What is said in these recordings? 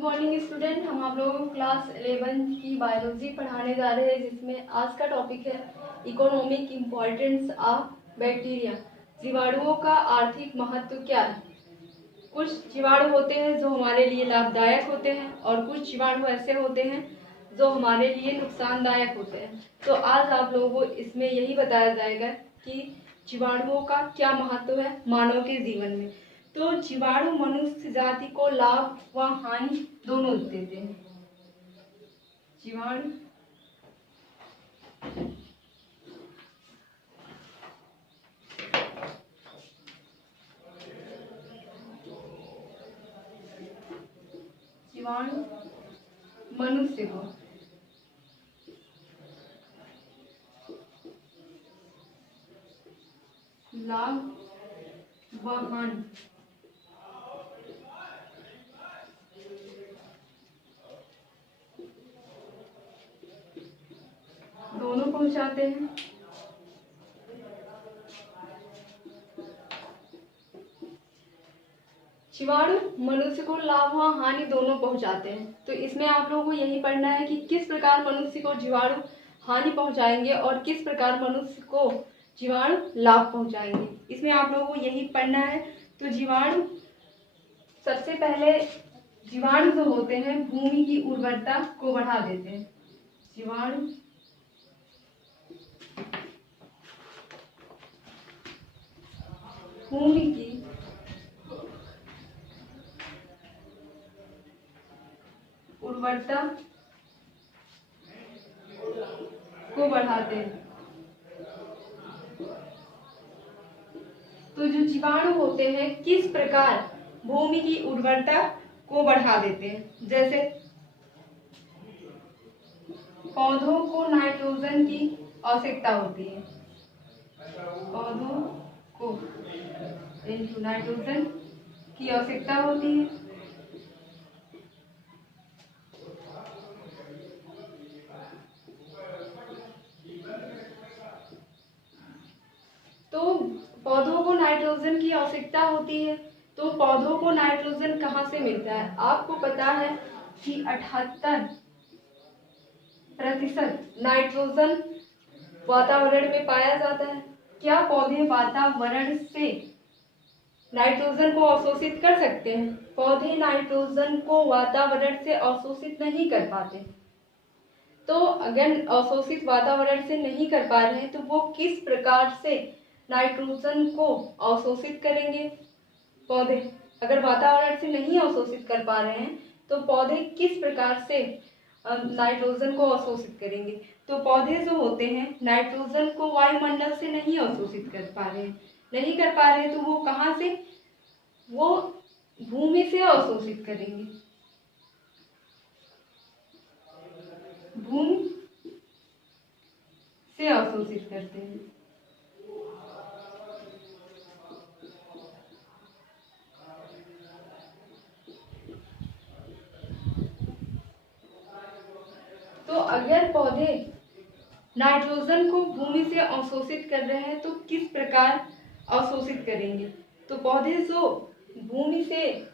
Morning student, हम आप लोगों को क्लास 11 की बायोलॉजी पढ़ाने जा रहे हैं, जिसमें आज का टॉपिक है इकोनॉमिक इम्पोर्टेंस ऑफ बैक्टीरिया। जीवाणुओं का आर्थिक महत्व क्या है। कुछ जीवाणु होते हैं जो हमारे लिए लाभदायक होते हैं और कुछ जीवाणु ऐसे होते हैं जो हमारे लिए नुकसानदायक होते हैं। तो आज आप लोगों को इसमें यही बताया जाएगा कि जीवाणुओं का क्या महत्व है मानव के जीवन में। तो जीवाणु मनुष्य जाति को लाभ व हानि दोनों देते हैं। जीवाणु जीवाणु मनुष्य को लाभ व हानि दोनों पहुंचाते हैं। जीवाणु मनुष्य को लाभ व हानि दोनों पहुंचाते हैं। तो इसमें आप लोगों को यही पढ़ना है कि किस प्रकार मनुष्य को जीवाणु हानि पहुंचाएंगे और किस प्रकार मनुष्य को जीवाणु लाभ पहुंचाएंगे। इसमें आप लोगों को यही पढ़ना है। तो जीवाणु, सबसे पहले जीवाणु जो होते हैं भूमि की उर्वरता को बढ़ा देते हैं। जीवाणु भूमि की उर्वरता को बढ़ाते हैं। तो जो जीवाणु होते हैं किस प्रकार भूमि की उर्वरता को बढ़ा देते हैं, जैसे पौधों को नाइट्रोजन की आवश्यकता होती है। पौधों को नाइट्रोजन की आवश्यकता होती है। तो पौधों को नाइट्रोजन की आवश्यकता होती है। तो पौधों को नाइट्रोजन कहाँ से मिलता है। आपको पता है कि 78% नाइट्रोजन वातावरण में पाया जाता है। क्या पौधे वातावरण से नाइट्रोजन को अवशोषित कर सकते हैं। पौधे नाइट्रोजन को वातावरण से अवशोषित नहीं कर पाते। तो अगर अवशोषित वातावरण से नहीं कर पा रहे हैं तो वो किस प्रकार से नाइट्रोजन को अवशोषित करेंगे। पौधे अगर वातावरण से नहीं अवशोषित कर पा रहे हैं तो पौधे किस प्रकार से नाइट्रोजन को अवशोषित करेंगे। तो पौधे जो होते हैं नाइट्रोजन को वायुमंडल से नहीं अवशोषित कर पा रहे हैं, तो वो कहाँ से, वो भूमि से अवशोषित करेंगे। भूमि से अवशोषित करते हैं। तो अगर पौधे नाइट्रोजन को भूमि से अवशोषित कर रहे हैं तो किस प्रकार अवशोषित करेंगे। तो पौधे जो भूमि से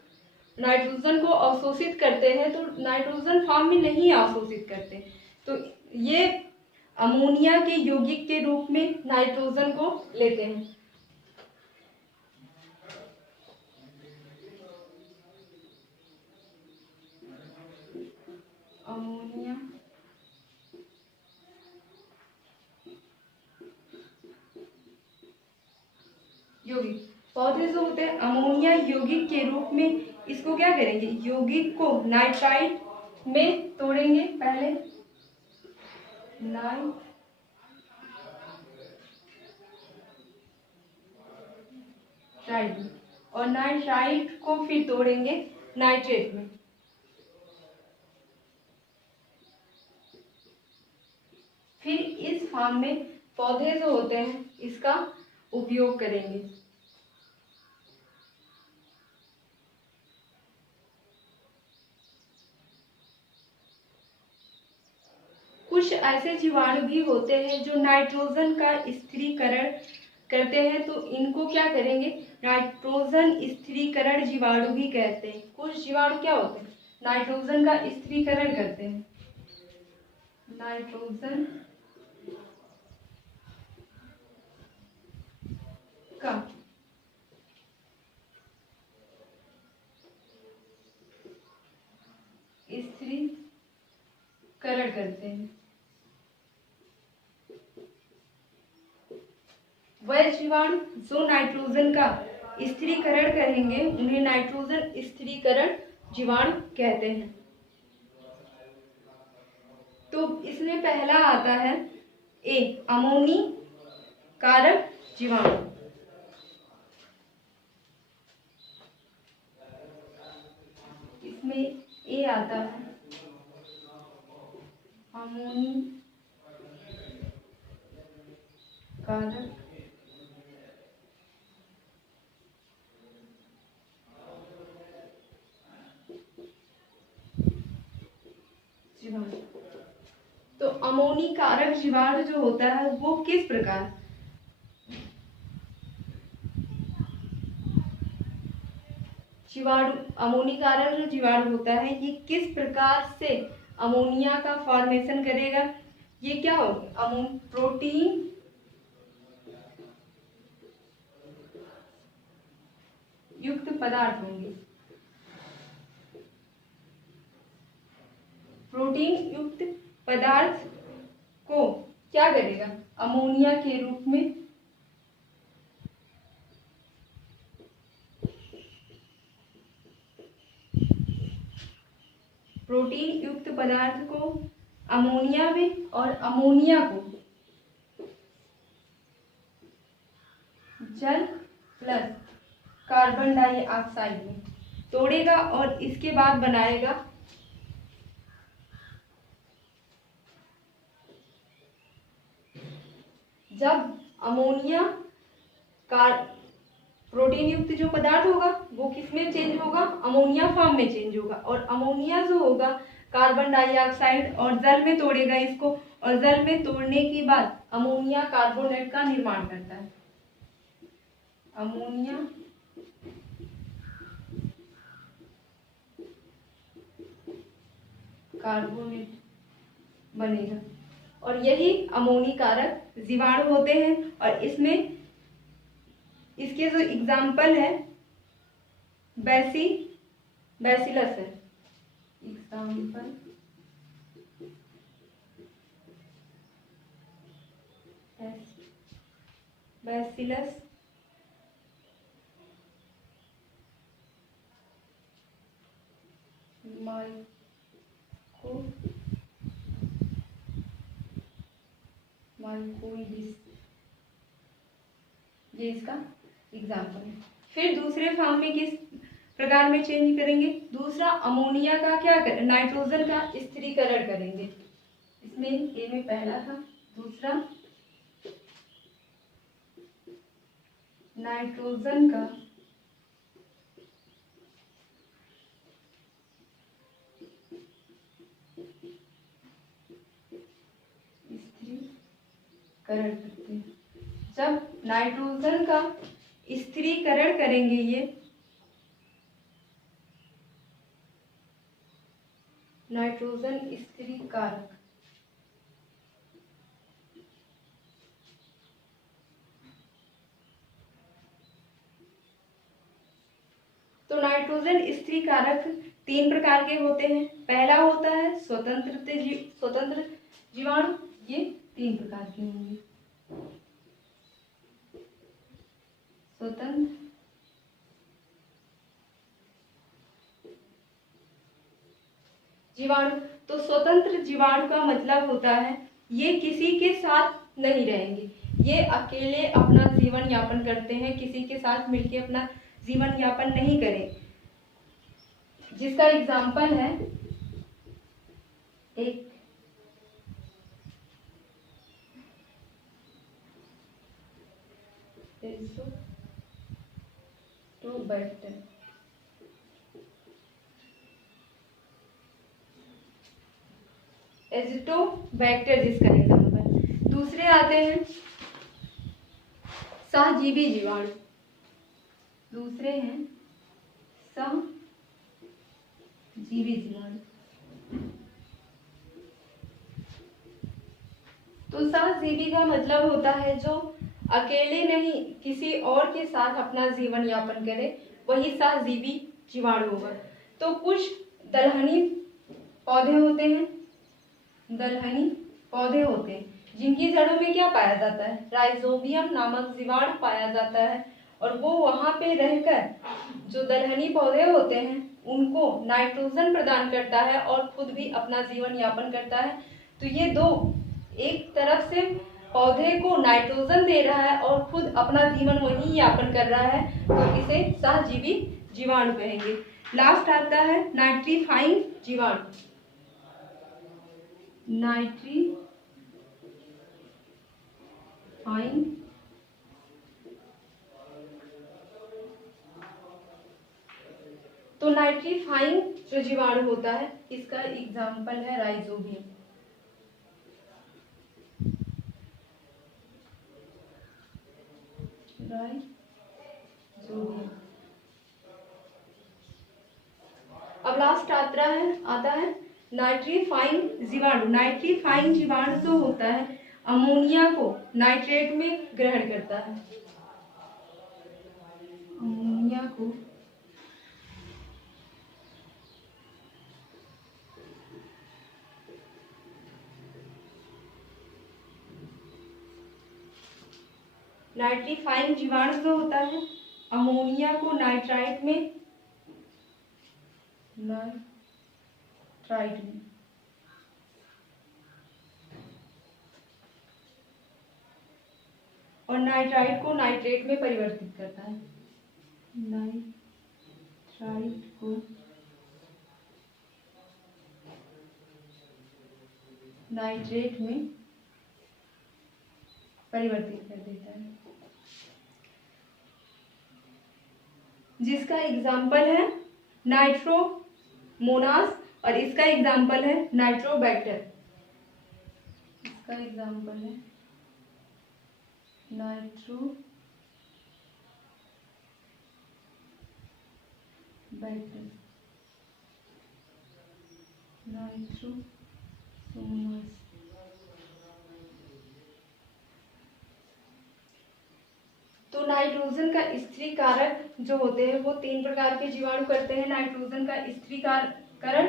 नाइट्रोजन को अवशोषित करते हैं तो नाइट्रोजन फॉर्म में नहीं अवशोषित करते। तो ये अमोनिया के यौगिक के रूप में नाइट्रोजन को लेते हैं। अमोनिया यौगिक, पौधे जो होते हैं अमोनिया यौगिक के रूप में इसको क्या करेंगे, यौगिक को नाइट्राइट में तोड़ेंगे। पहले नाइट्राइट और नाइट्राइट को फिर तोड़ेंगे नाइट्रेट में। फिर इस फॉर्म में पौधे जो होते हैं इसका उपयोग करेंगे। कुछ ऐसे जीवाणु भी होते हैं जो नाइट्रोजन का स्थिरीकरण करते हैं, तो इनको क्या करेंगे, नाइट्रोजन स्थिरीकरण जीवाणु भी कहते हैं। कुछ जीवाणु क्या होते हैं, नाइट्रोजन का स्थिरीकरण करते हैं, नाइट्रोजन का स्थिरीकरण करते हैं। वह जीवाणु जो नाइट्रोजन का स्थिरीकरण करेंगे उन्हें नाइट्रोजन स्थिरीकरण जीवाणु कहते हैं। तो इसमें पहला आता है ए, अमोनी कारक जीवाणु। इसमें ए आता है अमोनी कारक जीवाणु। तो अमोनी कारक जीवाणु जो होता है वो किस प्रकार जीवाणु, अमोनी कारक जो जीवाणु होता है ये किस प्रकार से अमोनिया का फॉर्मेशन करेगा? ये क्या होगा? प्रोटीन युक्त पदार्थ होंगे, प्रोटीन युक्त पदार्थ को क्या करेगा? अमोनिया के रूप में प्रोटीन युक्त पदार्थ को अमोनिया में और अमोनिया को जल प्लस कार्बन डाइऑक्साइड में तोड़ेगा और इसके बाद बनाएगा जब अमोनिया प्रोटीन युक्त जो पदार्थ होगा वो किस में चेंज होगा? अमोनिया फॉर्म में चेंज होगा। और अमोनिया जो होगा कार्बन डाइऑक्साइड और जल में तोड़ेगा इसको, और जल में तोड़ने के बाद अमोनिया कार्बोनेट का निर्माण करता है। अमोनिया कार्बोनेट बनेगा और यही अमोनी कारक जीवाणु होते हैं। और इसमें इसके जो एग्जाम्पल है बैसिलस है, एग्जाम्पल बैसिलस माइकोइडिस, ये इसका एग्जाम्पल है। फिर दूसरे फॉर्म में किस प्रकार में चेंज करेंगे? दूसरा अमोनिया का क्या करें? नाइट्रोजन का स्थिरीकरण करेंगे। इसमें ए में पहला था, दूसरा नाइट्रोजन का स्थिरीकरण करते हैं। जब नाइट्रोजन का स्थिरीकरण करेंगे ये नाइट्रोजन स्थिरीकारक, तो नाइट्रोजन स्थिरीकारक तीन प्रकार के होते हैं। पहला होता है स्वतंत्र जीवाणु, ये तीन प्रकार के होंगे। स्वतंत्र जीवाणु, तो स्वतंत्र जीवाणु का मतलब होता है ये किसी के साथ नहीं रहेंगे, ये अकेले अपना जीवन यापन करते हैं, किसी के साथ मिलकर अपना जीवन यापन नहीं करें। जिसका एग्जाम्पल है एक एज़ोटोबैक्टर, एज़ोटोबैक्टर जिसका एग्जाम्पल। दूसरे आते हैं सहजीवी जीवाणु, दूसरे हैं सहजीवी जीवाणु। तो सहजीवी का मतलब होता है जो अकेले नहीं किसी और के साथ अपना जीवन यापन करे, वही सहजीवी जीवाणु होगा। तो कुछ दलहनी पौधे होते हैं, दलहनी पौधे होते हैं जिनकी जड़ों में क्या पाया जाता है, राइजोबियम नामक जीवाणु पाया जाता है, और वो वहां पे रहकर जो दलहनी पौधे होते हैं उनको नाइट्रोजन प्रदान करता है और खुद भी अपना जीवन यापन करता है। तो ये दो, एक तरफ से पौधे को नाइट्रोजन दे रहा है और खुद अपना जीवन वही यापन कर रहा है, तो इसे सहजीवी जीवाणु कहेंगे। लास्ट आता है नाइट्रीफाइंग जीवाणु। नाइट्रीफाइंग तो नाइट्रीफाइंग जो जीवाणु होता है इसका एग्जाम्पल है राइजोबियम। अब लास्ट आता है नाइट्रीफाइंग जीवाणु। नाइट्रीफाइंग जीवाणु जो होता है अमोनिया को नाइट्रेट में ग्रहण करता है, अमोनिया को नाइट्रीफाइंग जीवाणु जो होता है अमोनिया को नाइट्राइट में और नाइट्राइट को नाइट्रेट में परिवर्तित करता है, नाइट्राइट को नाइट्रेट में परिवर्तित कर देता है, जिसका एग्जाम्पल है नाइट्रोमोनास और इसका एग्जाम्पल है नाइट्रोबैक्टर। इसका एग्जाम्पल है नाइट्रोबैक्टर, नाइट्रोमोनास। तो नाइट्रोजन का स्त्रीकारक जो होते हैं वो 3 प्रकार के जीवाणु करते हैं नाइट्रोजन का स्त्रीकरण।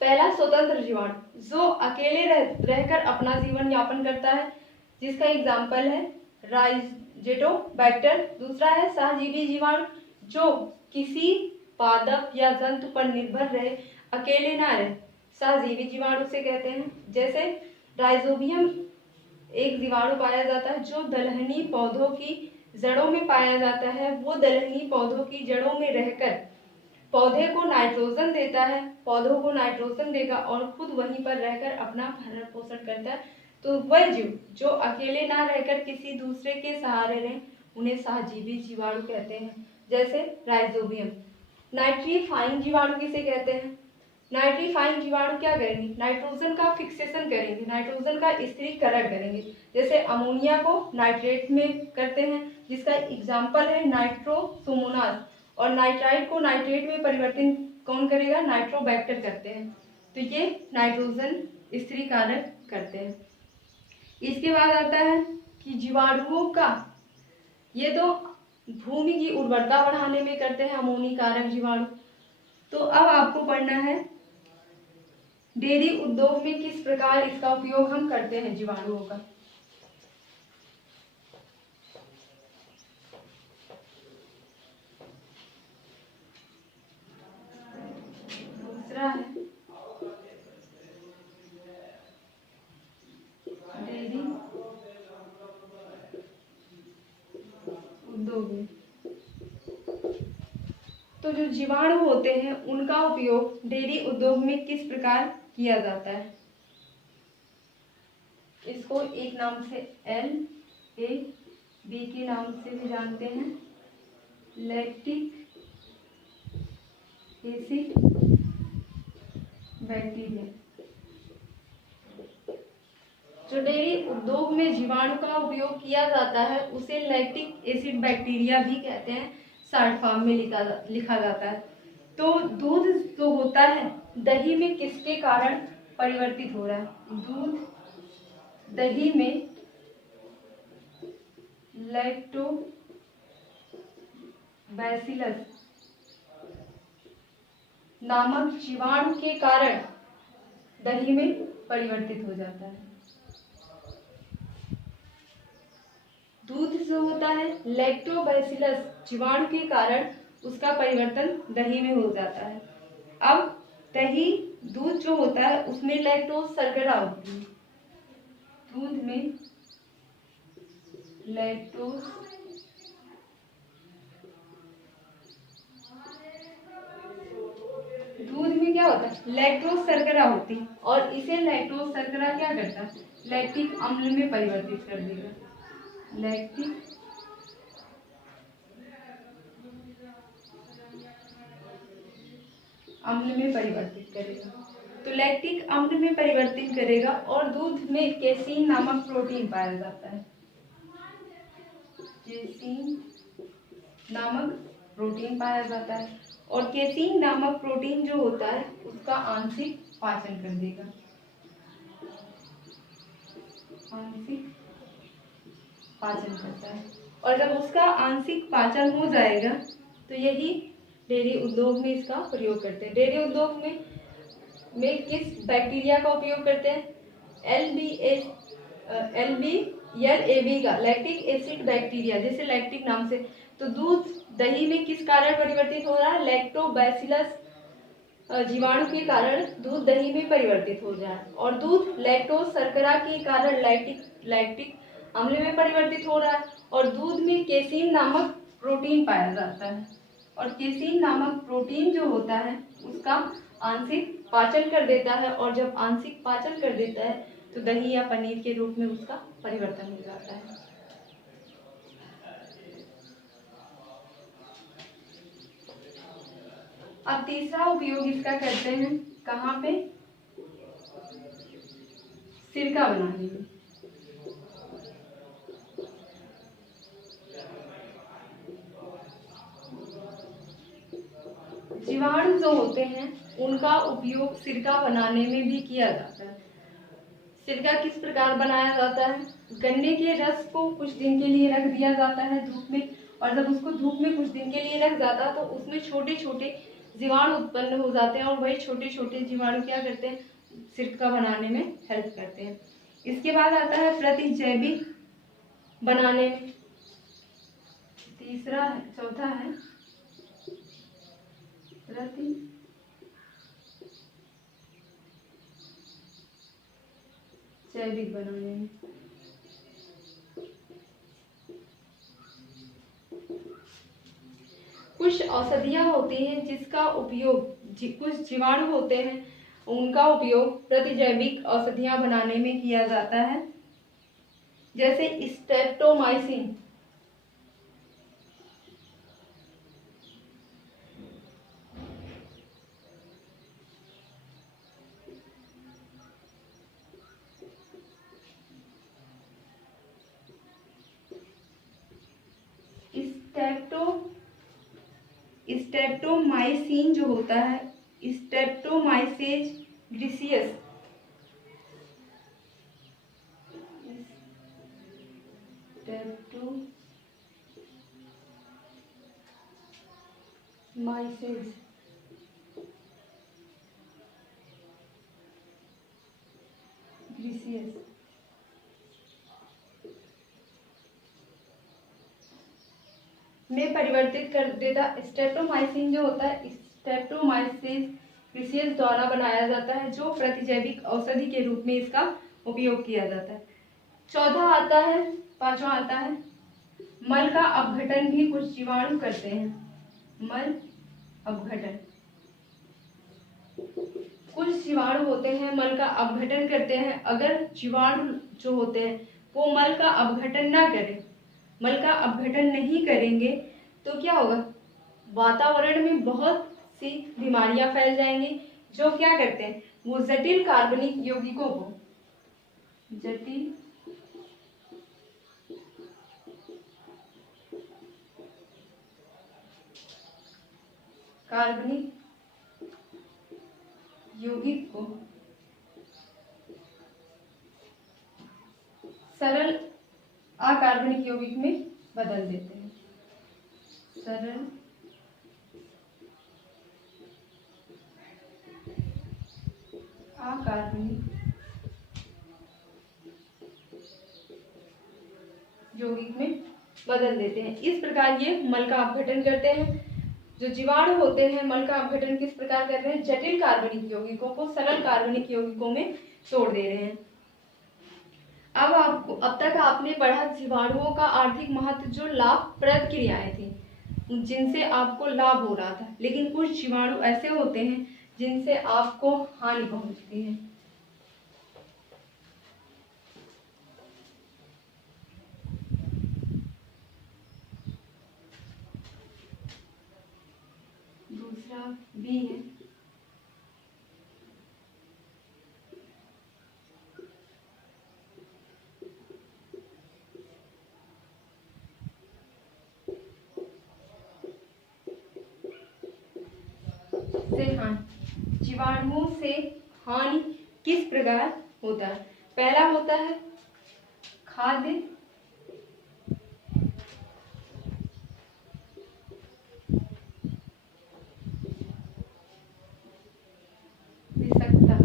पहला स्वतंत्र जीवाणु जो अकेले रहकर अपना जीवन यापन करता है, जिसका एग्जाम्पल है राइजेटोबैक्टर। दूसरा है सहजीवी जीवाणु जो किसी पादप या जंतु पर निर्भर रहे, अकेले ना रहे, सहजीवी जीवाणु से कहते हैं। जैसे राइजोबियम एक जीवाणु पाया जाता है जो दलहनी पौधों की जड़ों में पाया जाता है। वो दलहनी पौधों की जड़ों में रहकर पौधे को नाइट्रोजन देता है, पौधों को नाइट्रोजन देगा और खुद वहीं पर रहकर अपना भरण पोषण करता है। तो वह जीव जो अकेले ना रहकर किसी दूसरे के सहारे रहे उन्हें सहजीवी जीवाणु कहते हैं, जैसे राइजोबियम। नाइट्रीफाइंग जीवाणु किसे कहते हैं? नाइट्रीफाइंग जीवाणु क्या करेंगे? नाइट्रोजन का फिक्सेशन करेंगे, नाइट्रोजन का स्थिरीकरण करेंगे। जैसे अमोनिया को नाइट्रेट में करते हैं, जिसका एग्जाम्पल है नाइट्रोसोमोनास, और नाइट्राइट को नाइट्रेट में परिवर्तन कौन करेगा? नाइट्रोबैक्टर करते हैं। तो ये नाइट्रोजन स्थिरीकारक करते हैं। इसके बाद आता है कि जीवाणुओं का ये तो भूमि की उर्वरता बढ़ाने में करते हैं अमोनीकारक जीवाणु। तो अब आपको पढ़ना है डेयरी उद्योग में किस प्रकार इसका उपयोग हम करते हैं जीवाणुओं का। दूसरा है डेयरी उद्योग में। तो जो जीवाणु होते हैं उनका उपयोग डेयरी उद्योग में किस प्रकार किया जाता है? इसको एक नाम से LAB के नाम से भी जानते हैं, लैक्टिक एसिड बैक्टीरिया। जो डेयरी उद्योग में जीवाणु का उपयोग किया जाता है उसे लैक्टिक एसिड बैक्टीरिया भी कहते हैं, शॉर्ट फॉर्म में लिखा जाता है। तो दूध जो होता है दही में किसके कारण परिवर्तित हो रहा है? दूध दही में लैक्टोबैसिलस नामक जीवाणु के कारण दही में परिवर्तित हो जाता है। दूध जो होता है लैक्टोबैसिलस जीवाणु के कारण उसका परिवर्तन दही में हो जाता है। अब दही दूध जो होता है उसमें लैक्टोज शर्करा होती है। दूध में लैक्टोज दूध में क्या होता है? लैक्टोज शर्करा होती है और इसे लैक्टोज शर्करा क्या करता है? लैक्टिक अम्ल में परिवर्तित कर देगा। लैक्टिक अम्ल में परिवर्तित करेगा। तो लैक्टिक अम्ल में परिवर्तित करेगा और दूध में केसीन नामक प्रोटीन पाया जाता है। केसीन नामक प्रोटीन पाया जाता है और केसीन नामक प्रोटीन जो होता है उसका आंशिक पाचन कर देगा। आंशिक पाचन करता है और जब उसका आंशिक पाचन हो जाएगा तो यही डेयरी उद्योग में इसका प्रयोग करते हैं। डेयरी उद्योग में किस बैक्टीरिया का उपयोग करते हैं? LB का लैक्टिक एसिड बैक्टीरिया, जैसे लैक्टिक नाम से। तो दूध दही में किस कारण परिवर्तित हो रहा है? लैक्टोबैसिलस जीवाणु के कारण दूध दही में परिवर्तित हो रहा है और दूध लैक्टोज शर्करा के कारण लैक्टिक अम्ल में परिवर्तित हो रहा है और दूध में केसीन नामक प्रोटीन पाया जाता है और केसीन नामक प्रोटीन जो होता है उसका आंशिक पाचन कर देता है और जब आंशिक पाचन कर देता है तो दही या पनीर के रूप में उसका परिवर्तन हो जाता है। अब तीसरा उपयोग इसका करते हैं कहाँ पे? सिरका बनाने में। जीवाणु जो होते हैं उनका उपयोग सिरका बनाने में भी किया जाता है। सिरका किस प्रकार बनाया जाता है? गन्ने के रस को कुछ दिन के लिए रख दिया जाता है धूप में और जब उसको धूप में कुछ दिन के लिए रख जाता है तो उसमें छोटे छोटे जीवाणु उत्पन्न हो जाते हैं और वही छोटे छोटे जीवाणु क्या करते हैं? सिरका बनाने में हेल्प करते हैं। इसके बाद आता है प्रतिजैविक बनाने में। चौथा है प्रतिजैविक बनाने में। कुछ औषधियां होती हैं जिसका उपयोग कुछ जीवाणु होते हैं उनका उपयोग प्रतिजैविक औषधियां बनाने में किया जाता है, जैसे स्ट्रेप्टोमाइसिन। स्ट्रेप्टोमाइसिन जो होता है स्ट्रेप्टोमाइसेज ग्रीसियस स्ट्रेप्टोमाइसेज ग्रीसियस में परिवर्तित कर देता। स्ट्रेप्टोमाइसिन जो होता है स्ट्रेप्टोमाइसिस ग्रीसियस द्वारा बनाया जाता है जो प्रतिजैविक औषधि के रूप में इसका उपयोग किया जाता है। पांचवा आता है मल का अपघटन भी कुछ जीवाणु करते हैं। मल अपघटन कुछ जीवाणु होते हैं मल का अपघटन करते हैं। अगर जीवाणु जो होते हैं वो मल का अपघटन ना करें, मल का अपघटन नहीं करेंगे तो क्या होगा? वातावरण में बहुत सी बीमारियां फैल जाएंगी जो क्या करते हैं? वो जटिल कार्बनिक यौगिकों को कार्बनिक यौगिक को सरल अकार्बनिक यौगिक में बदल देते हैं। सरल अकार्बनिक यौगिक में बदल देते हैं। इस प्रकार ये मल का अपघटन करते हैं। जो जीवाणु होते हैं मल का अपघटन किस प्रकार कर रहे हैं? जटिल कार्बनिक यौगिकों को सरल कार्बनिक यौगिकों में तोड़ दे रहे हैं। अब तक आपने पढ़ा जीवाणुओं का आर्थिक महत्व, जो लाभप्रद क्रियाएं थी जिनसे आपको लाभ हो रहा था, लेकिन कुछ जीवाणु ऐसे होते हैं जिनसे आपको हानि पहुंचती है। दूसरा बी है से हानि। जीवाणुओं से हानि किस प्रकार होता है? पहला होता है खाद्य विषाक्तता।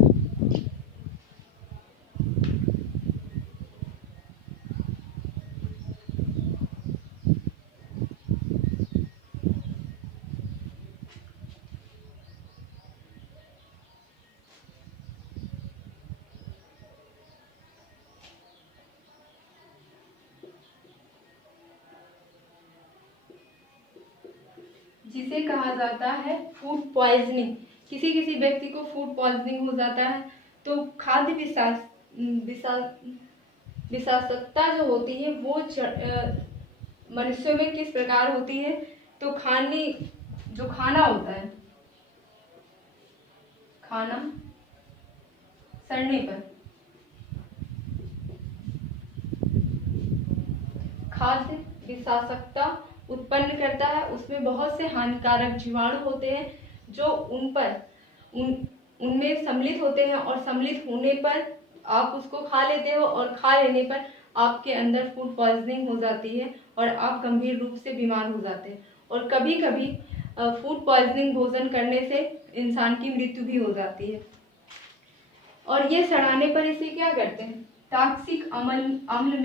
जिसे कहा जाता है फूड पॉइजनिंग। किसी किसी व्यक्ति को फूड पॉइजनिंग हो जाता है तो खाद्य विषाक्तता जो होती है वो मनुष्यों में किस प्रकार होती है? तो जो खाना होता है, खाना सड़ने पर खाद्य विषाक्तता उत्पन्न करता है। उसमें बहुत से हानिकारक जीवाणु होते हैं जो उनमें सम्मिलित होते हैं, और सम्मिलित होने पर आप उसको खा लेते हो, और खा लेने पर आपके अंदर फूड पॉइजनिंग हो जाती है और आप गंभीर रूप से बीमार हो जाते हैं। और कभी कभी फूड पॉइजनिंग भोजन करने से इंसान की मृत्यु भी हो जाती है। और ये सड़ाने पर इसे क्या करते हैं? टॉक्सिक अम्ल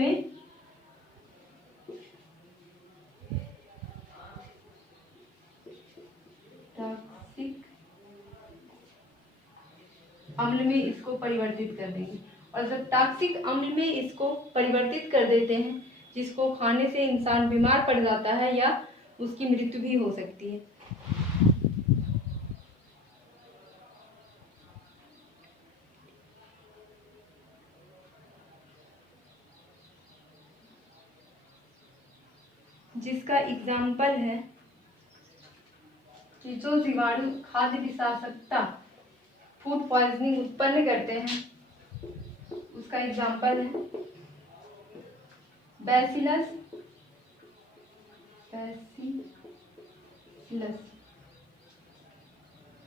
में इसको परिवर्तित कर देंगे। और जब टॉक्सिक अम्ल में इसको परिवर्तित कर देते हैं, जिसको खाने से इंसान बीमार पड़ जाता है या उसकी मृत्यु भी हो सकती है। जिसका एग्जाम्पल है कि जो जीवाणु खाद्य विषाक्तता फूड पॉइजनिंग उत्पन्न करते हैं, उसका एग्जाम्पल है बैसिलस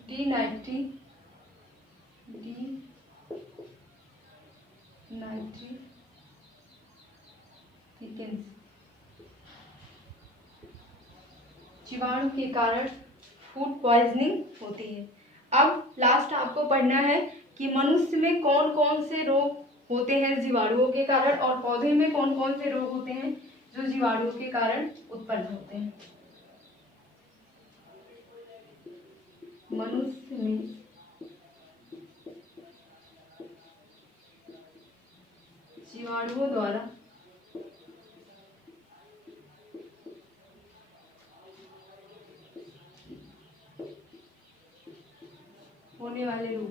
डिनाइट्रिफिकेंस। जीवाणु के कारण फूड पॉइजनिंग होती है। अब लास्ट आपको पढ़ना है कि मनुष्य में कौन कौन से रोग होते हैं जीवाणुओं के कारण, और पौधे में कौन कौन से रोग होते हैं जो जीवाणुओं के कारण उत्पन्न होते हैं। मनुष्य में जीवाणुओं द्वारा होने वाले रोग।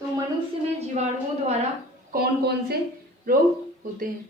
तो मनुष्य में जीवाणुओं द्वारा कौन कौन से रोग होते हैं?